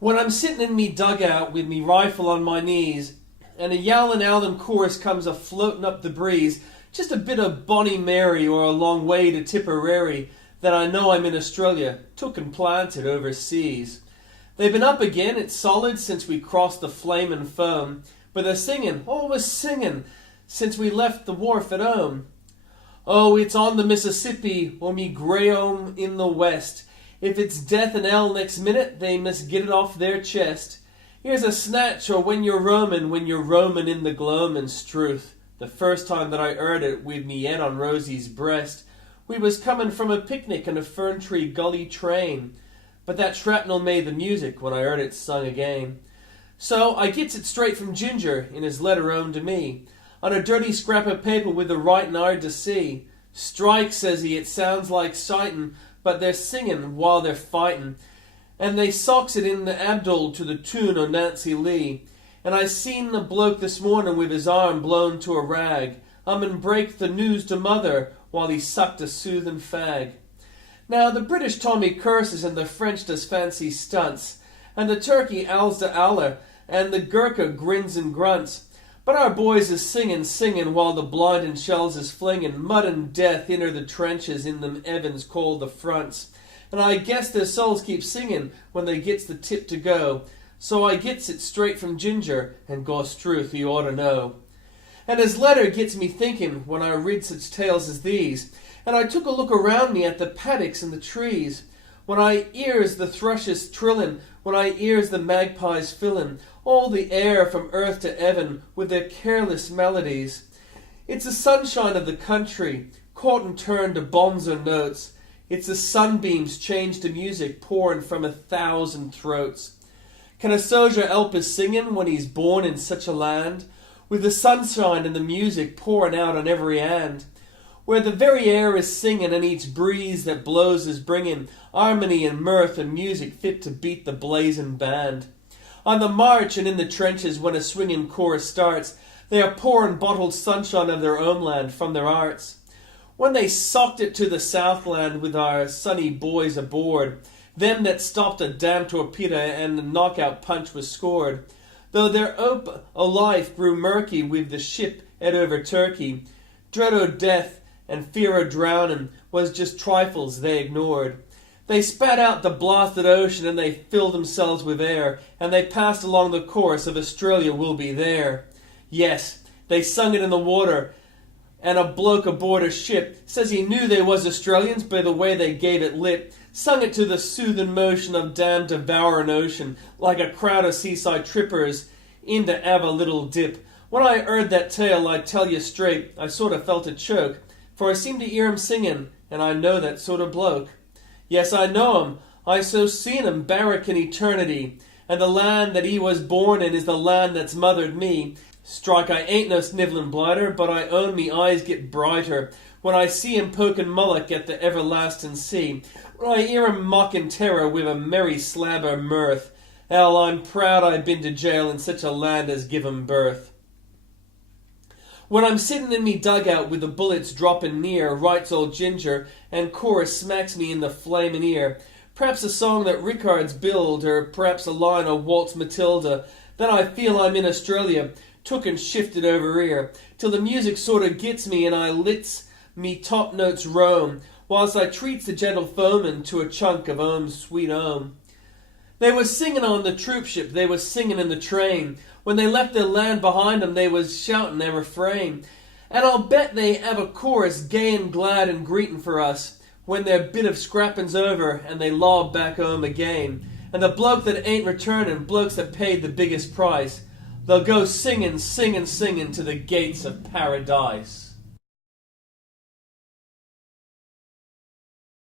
When I'm sitting in me dugout with me rifle on my knees, and a yowlin' Allen chorus comes a-floatin' up the breeze, just a bit of Bonnie Mary or a long way to Tipperary, then I know I'm in Australia, took and planted overseas. They've been up again, it's solid since we crossed the flamin' foam, but they're singin', always singin', since we left the wharf at home. Oh, it's on the Mississippi, or me grey home in the west. If it's death and hell next minute, they must get it off their chest. Here's a snatch, or when you're roamin' in the gloamin's truth. The first time that I heard it with me head on Rosie's breast, we was comin' from a picnic in a fern tree gully train. But that shrapnel made the music when I heard it sung again. So I gets it straight from Ginger in his letter home to me, on a dirty scrap of paper with the writin' hard to see. Strike, says he, it sounds like sightin', but they're singin' while they're fightin', and they socks it in the Abdul to the tune o' Nancy Lee. And I seen the bloke this mornin' with his arm blown to a rag, break the news to mother while he sucked a soothin' fag. Now the British Tommy curses and the French does fancy stunts, and the turkey owls to Allah, and the Gurkha grins and grunts. But our boys is singin' while the blindin' shells is flingin' mud and death inter the trenches in them Evans called the fronts. And I guess their souls keep singin' when they gets the tip to go. So I gets it straight from Ginger, and gosh truth, he ought to know. And his letter gets me thinkin' when I read such tales as these, and I took a look around me at the paddocks and the trees. When I ears the thrushes trillin', when I ears the magpies fillin', all the air from earth to heaven with their careless melodies. It's the sunshine of the country, caught and turned to bonzo notes. It's the sunbeams changed to music pouring from 1,000 throats. Can a soldier help his singin' when he's born in such a land, with the sunshine and the music pouring out on every hand, where the very air is singin' and each breeze that blows is bringin' harmony and mirth and music fit to beat the blazing band? On the march and in the trenches when a swingin' chorus starts, they are pouring bottled sunshine of their homeland from their hearts. When they socked it to the Southland with our sunny boys aboard, them that stopped a damn torpedo and the knockout punch was scored, though their hope o' life grew murky with the ship head over Turkey, dread o' death and fear o' drownin' was just trifles they ignored. They spat out the blasted ocean and they filled themselves with air, and they passed along the course of Australia will be there. Yes, they sung it in the water, and a bloke aboard a ship says he knew they was Australians by the way they gave it lip, sung it to the soothin' motion of damn devourin' ocean, like a crowd of seaside trippers in to have a little dip. When I heard that tale, I tell you straight, I sort of felt a choke, for I seemed to hear him singin', and I know that sort of bloke. Yes, I know him. I so seen him barrack in eternity, and the land that he was born in is the land that's mothered me. Strike, I ain't no snivelling blighter, but I own me eyes get brighter when I see him pokin' mullock at the everlasting sea, when I hear him mockin' terror with a merry slab o' mirth. Hell, I'm proud I've been to jail in such a land as give him birth. When I'm sittin' in me dugout with the bullets droppin' near, writes old Ginger, and chorus smacks me in the flamin' ear. Perhaps a song that Rickard's billed, or perhaps a line of Waltz Matilda. Then I feel I'm in Australia, took and shifted over here, till the music sort of gets me and I lets me top notes roam, whilst I treats the gentle foeman to a chunk of home's sweet home. They was singin' on the troop ship, they was singin' in the train. When they left their land behind them, they was shoutin' their refrain. And I'll bet they have a chorus gay and glad and greetin' for us, when their bit of scrappin's over and they lob back home again. And the bloke that ain't returnin', blokes that paid the biggest price, they'll go singin', singin', singin' to the gates of paradise.